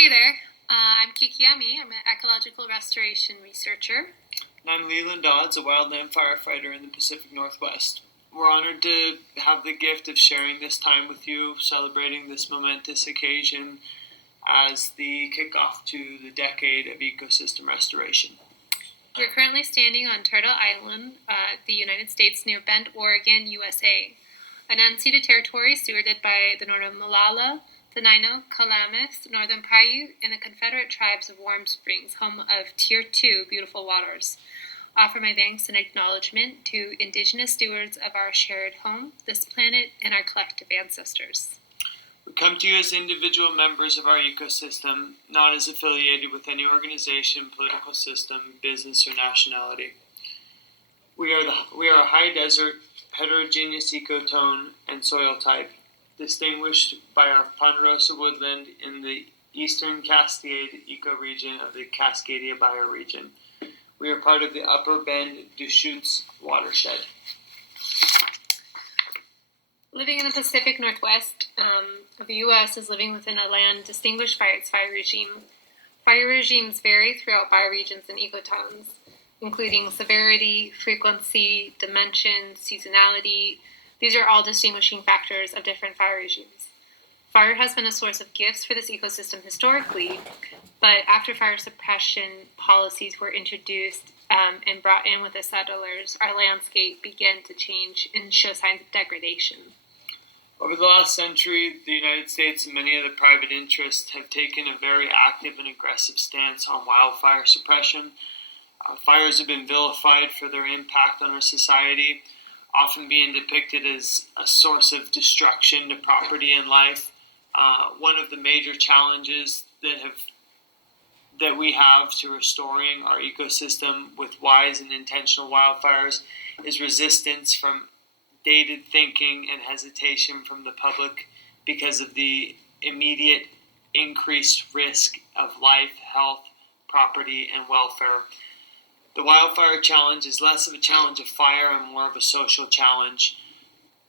Hey there, I'm Kikiyami. I'm an ecological restoration researcher. And I'm Leland Dodds, a wildland firefighter in the Pacific Northwest. We're honored to have the gift of sharing this time with you, celebrating this momentous occasion as the kickoff to the decade of ecosystem restoration. We're currently standing on Turtle Island, the United States, near Bend, Oregon, USA, an unceded territory stewarded by the Northern Molalla, the Naino, Klamath, Northern Paiute, and the Confederate tribes of Warm Springs, home of Tier 2 Beautiful Waters. Offer my thanks and acknowledgement to Indigenous stewards of our shared home, this planet, and our collective ancestors. We come to you as individual members of our ecosystem, not as affiliated with any organization, political system, business, or nationality. We are a high desert, heterogeneous ecotone and soil type, distinguished by our ponderosa woodland in the eastern Cascade ecoregion of the Cascadia bioregion. We are part of the Upper Bend Deschutes watershed. Living in the Pacific Northwest of the U.S. is living within a land distinguished by its fire regime. Fire regimes vary throughout bioregions and ecotones, including severity, frequency, dimension, seasonality. These are all distinguishing factors of different fire regimes. Fire has been a source of gifts for this ecosystem historically, but after fire suppression policies were introduced and brought in with the settlers, our landscape began to change and show signs of degradation. Over the last century, the United States and many of the private interests have taken a very active and aggressive stance on wildfire suppression. Fires have been vilified for their impact on our society, often being depicted as a source of destruction to property and life. One of the major challenges that we have to restoring our ecosystem with wise and intentional wildfires is resistance from dated thinking and hesitation from the public because of the immediate increased risk of life, health, property, and welfare. The wildfire challenge is less of a challenge of fire and more of a social challenge.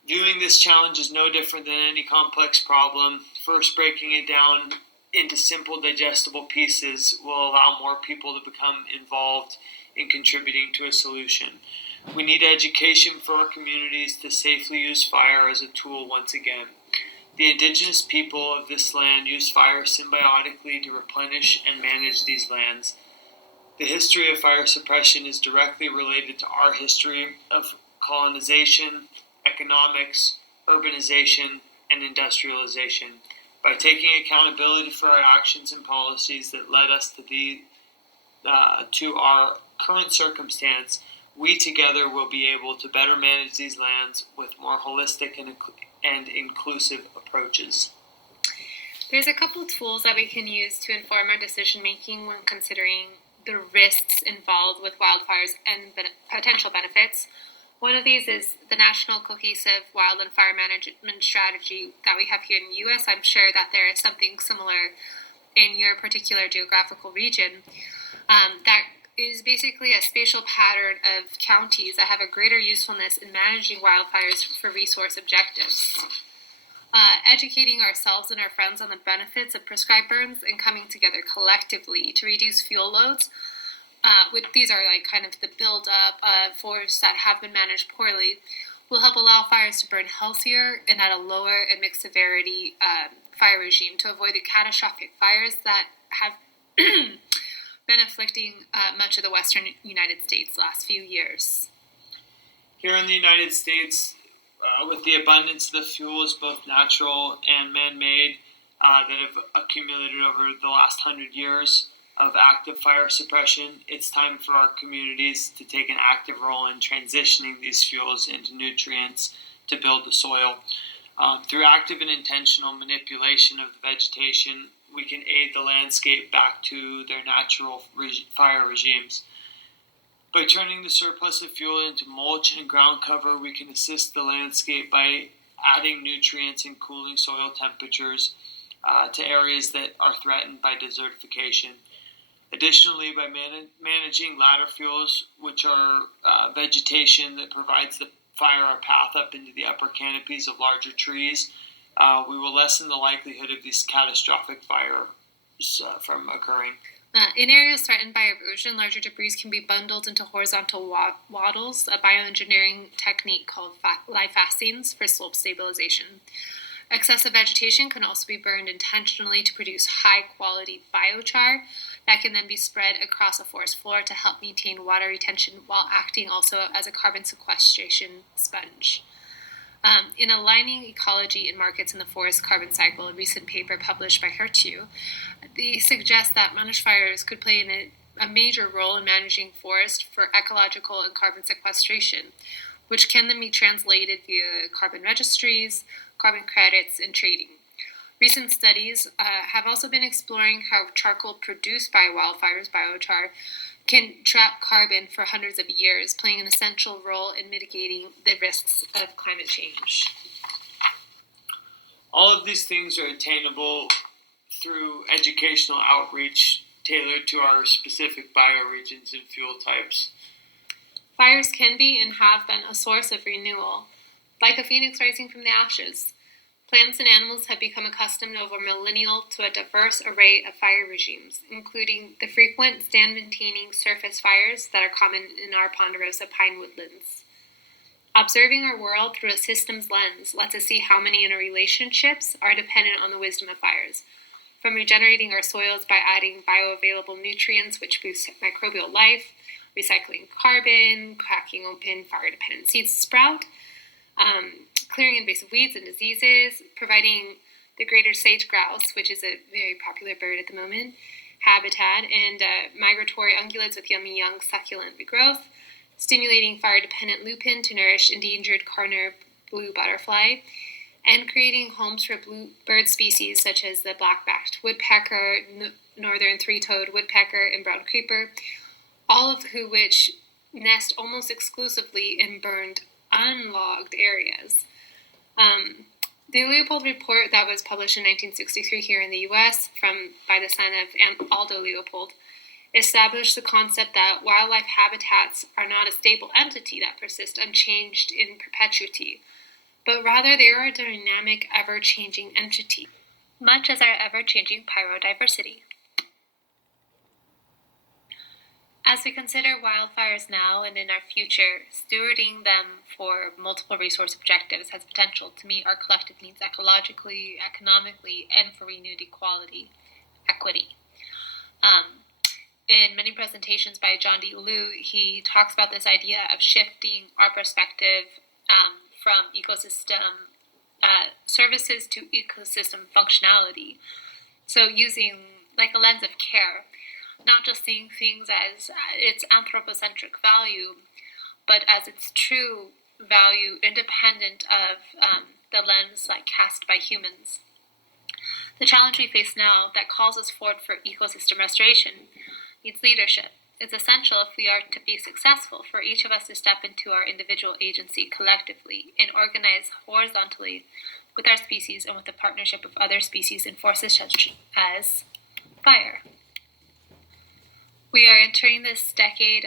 Viewing this challenge is no different than any complex problem. First, breaking it down into simple, digestible pieces will allow more people to become involved in contributing to a solution. We need education for our communities to safely use fire as a tool once again. The indigenous people of this land use fire symbiotically to replenish and manage these lands. The history of fire suppression is directly related to our history of colonization, economics, urbanization, and industrialization. By taking accountability for our actions and policies that led us to our current circumstance, we together will be able to better manage these lands with more holistic and inclusive approaches. There's a couple tools that we can use to inform our decision making when considering the risks involved with wildfires and potential benefits. One of these is the National Cohesive Wildland Fire Management Strategy that we have here in the U.S. I'm sure that there is something similar in your particular geographical region. That is basically a spatial pattern of counties that have a greater usefulness in managing wildfires for resource objectives. Educating ourselves and our friends on the benefits of prescribed burns and coming together collectively to reduce fuel loads. These are like kind of the build-up of forests that have been managed poorly, will help allow fires to burn healthier and at a lower and mixed severity fire regime to avoid the catastrophic fires that have been afflicting much of the western United States last few years. Here in the United States, with the abundance of the fuels, both natural and man-made, that have accumulated over the last 100 years of active fire suppression, it's time for our communities to take an active role in transitioning these fuels into nutrients to build the soil. Through active and intentional manipulation of the vegetation, we can aid the landscape back to their natural fire regimes. By turning the surplus of fuel into mulch and ground cover, we can assist the landscape by adding nutrients and cooling soil temperatures to areas that are threatened by desertification. Additionally, by managing ladder fuels, which are vegetation that provides the fire a path up into the upper canopies of larger trees, we will lessen the likelihood of these catastrophic fire from occurring. In areas threatened by erosion, larger debris can be bundled into horizontal wattles, a bioengineering technique called live fastings for slope stabilization. Excessive vegetation can also be burned intentionally to produce high-quality biochar that can then be spread across a forest floor to help maintain water retention while acting also as a carbon sequestration sponge. In Aligning Ecology and Markets in the Forest Carbon Cycle, a recent paper published by Hertu, they suggest that managed fires could play a major role in managing forest for ecological and carbon sequestration, which can then be translated via carbon registries, carbon credits, and trading. Recent studies have also been exploring how charcoal produced by wildfires, biochar, can trap carbon for hundreds of years, playing an essential role in mitigating the risks of climate change. All of these things are attainable through educational outreach tailored to our specific bioregions and fuel types. Fires can be and have been a source of renewal, like a phoenix rising from the ashes. Plants and animals have become accustomed over millennia to a diverse array of fire regimes, including the frequent stand-maintaining surface fires that are common in our ponderosa pine woodlands. Observing our world through a systems lens lets us see how many interrelationships are dependent on the wisdom of fires, from regenerating our soils by adding bioavailable nutrients which boost microbial life, recycling carbon, cracking open fire-dependent seeds to sprout, clearing invasive weeds and diseases, providing the greater sage grouse, which is a very popular bird at the moment, habitat, and migratory ungulates with yummy young succulent regrowth, stimulating fire-dependent lupin to nourish endangered Carner blue butterfly, and creating homes for bird species such as the black-backed woodpecker, northern three-toed woodpecker, and brown creeper, all of which nest almost exclusively in burned, unlogged areas. The Leopold report that was published in 1963 here in the U.S. by the son of Aldo Leopold established the concept that wildlife habitats are not a stable entity that persists unchanged in perpetuity, but rather they are a dynamic, ever-changing entity, much as our ever-changing biodiversity. As we consider wildfires now and in our future, stewarding them for multiple resource objectives has potential to meet our collective needs ecologically, economically, and for renewed equity. In many presentations by John D. Liu, he talks about this idea of shifting our perspective from ecosystem services to ecosystem functionality. So using like a lens of care, not just seeing things as its anthropocentric value, but as its true value independent of the lens like cast by humans. The challenge we face now that calls us forward for ecosystem restoration needs leadership. It's essential if we are to be successful for each of us to step into our individual agency collectively and organize horizontally with our species and with the partnership of other species and forces such as fire. We are entering this decade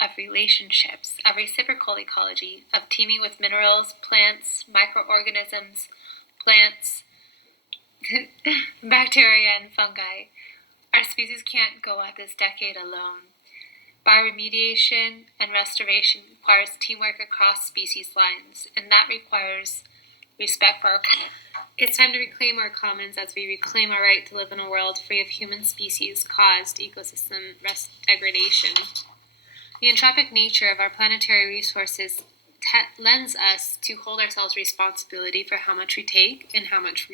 of relationships, of reciprocal ecology, of teaming with minerals, plants, microorganisms, bacteria, and fungi. Our species can't go at this decade alone. Bioremediation and restoration requires teamwork across species lines, and that requires respect for our It's time to reclaim our commons as we reclaim our right to live in a world free of human species-caused ecosystem degradation. The entropic nature of our planetary resources lends us to hold ourselves responsibility for how much we take and how much we